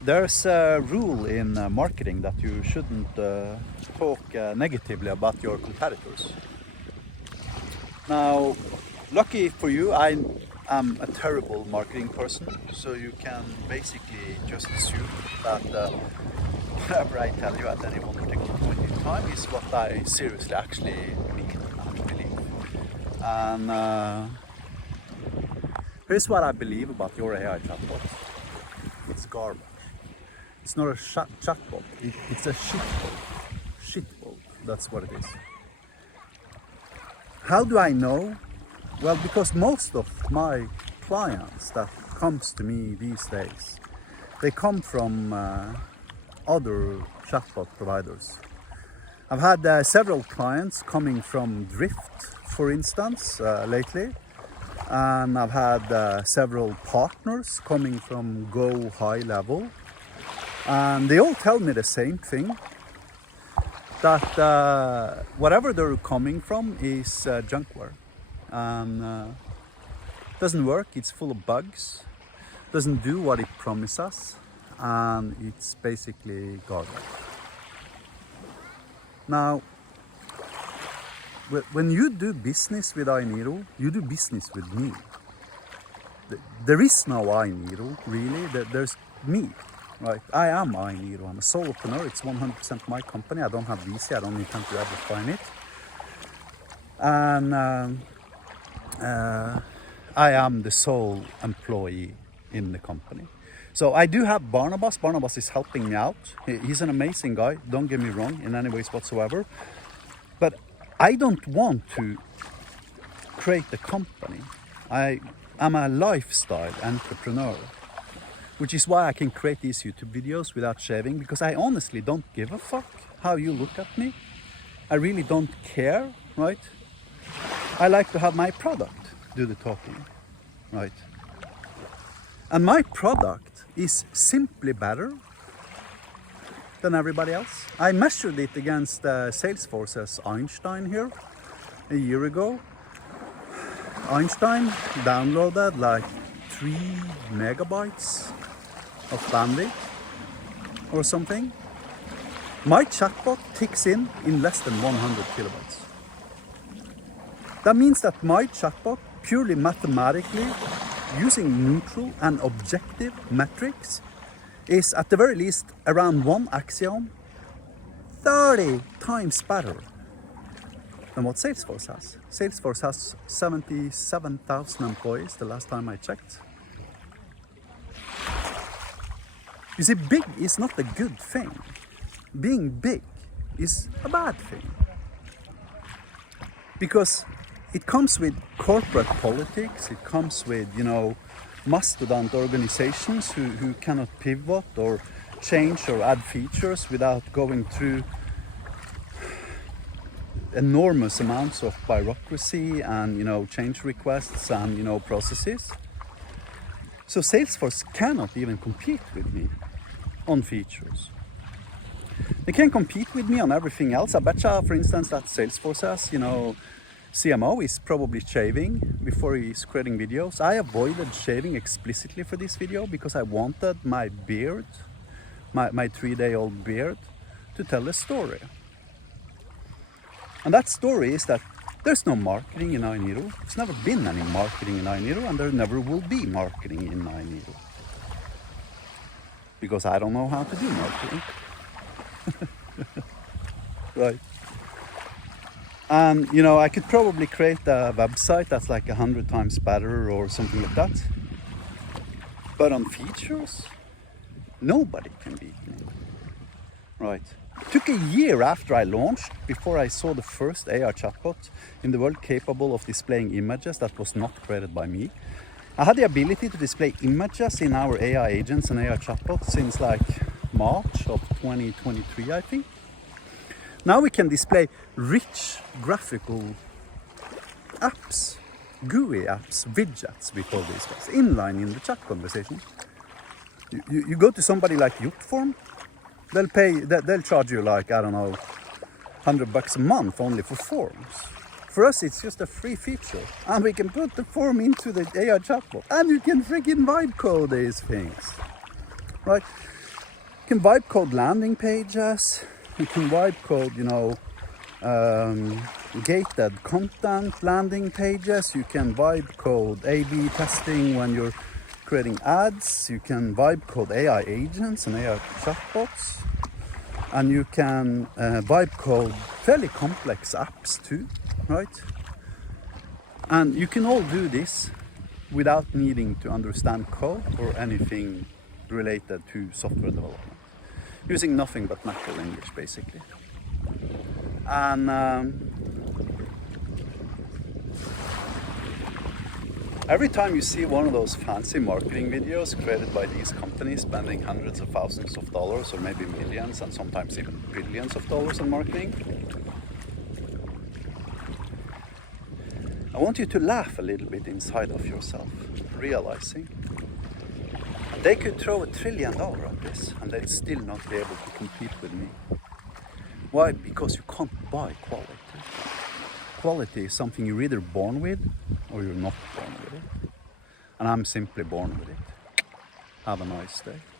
There's a rule in marketing that you shouldn't talk negatively about your competitors. Now, lucky for you, I am a terrible marketing person, so you can basically just assume that whatever I tell you at any one particular point in time is what I seriously actually mean and believe. And here's what I believe about your AI chatbot. It's garbage. It's not a chatbot, it's a shitbot. Shitbot, that's what it is. How do I know? Well, because most of my clients that comes to me these days, they come from other chatbot providers. I've had several clients coming from Drift, for instance, lately. And I've had several partners coming from Go High Level. And they all tell me the same thing, that whatever they're coming from is junkware. And doesn't work, it's full of bugs, doesn't do what it promises, and it's basically garbage. Now, when you do business with AINIRO, you do business with me. There is no AINIRO, really. There's me, right? I am AINIRO. I'm a solopreneur. It's 100% my company. I don't have VC. I don't intend to ever find it. And I am the sole employee in the company. So I do have Barnabas. Barnabas is helping me out. He's an amazing guy. Don't get me wrong in any ways whatsoever. But I don't want to create a company. I am a lifestyle entrepreneur, which is why I can create these YouTube videos without shaving, because I honestly don't give a fuck how you look at me. I really don't care, right? I like to have my product do the talking, right? And my product is simply better than everybody else. I measured it against SalesForce's Einstein here a year ago. Einstein downloaded like 3 megabytes of bandwidth or something. My chatbot ticks in less than 100 kilobytes. That means that my chatbot, purely mathematically, using neutral and objective metrics, is at the very least around one axiom 30 times better than what Salesforce has. Salesforce has 77,000 employees the last time I checked. You see, big is not a good thing. Being big is a bad thing. Because it comes with corporate politics, it comes with, mastodont organizations who cannot pivot or change or add features without going through enormous amounts of bureaucracy and, change requests and, processes. So Salesforce cannot even compete with me on features. They can compete with me on everything else. I betcha, for instance, that Salesforce has, CMO is probably shaving before he's creating videos. I avoided shaving explicitly for this video because I wanted my beard, my 3-day-old beard, to tell a story. And that story is that there's no marketing in AINIRO. There's never been any marketing in AINIRO, and there never will be marketing in AINIRO. Because I don't know how to do marketing. Right. And, I could probably create a website that's like 100 times better or something like that. But on features, nobody can beat me. Right. It took a year after I launched before I saw the first AI chatbot in the world capable of displaying images that was not created by me. I had the ability to display images in our AI agents and AI chatbots since like March of 2023, I think. Now we can display rich graphical apps, GUI apps, widgets, we call these guys, inline in the chat conversation. You go to somebody like outperform, they'll charge you like, I don't know, $100 a month only for forms. For us, it's just a free feature, and we can put the form into the AI chatbot, and you can freaking vibe code these things, right? You can vibe code landing pages. You can vibe code, gated content landing pages. You can vibe code A/B testing when you're creating ads. You can vibe code AI agents and AI chatbots. And you can vibe code fairly complex apps too, right? And you can all do this without needing to understand code or anything related to software development, using nothing but natural English basically. And every time you see one of those fancy marketing videos created by these companies spending hundreds of thousands of dollars or maybe millions and sometimes even billions of dollars on marketing, I want you to laugh a little bit inside of yourself, realizing they could throw $1 trillion at this and they'd still not be able to compete with me. Why? Because you can't buy quality. Quality is something you're either born with or you're not born with it. And I'm simply born with it. Have a nice day.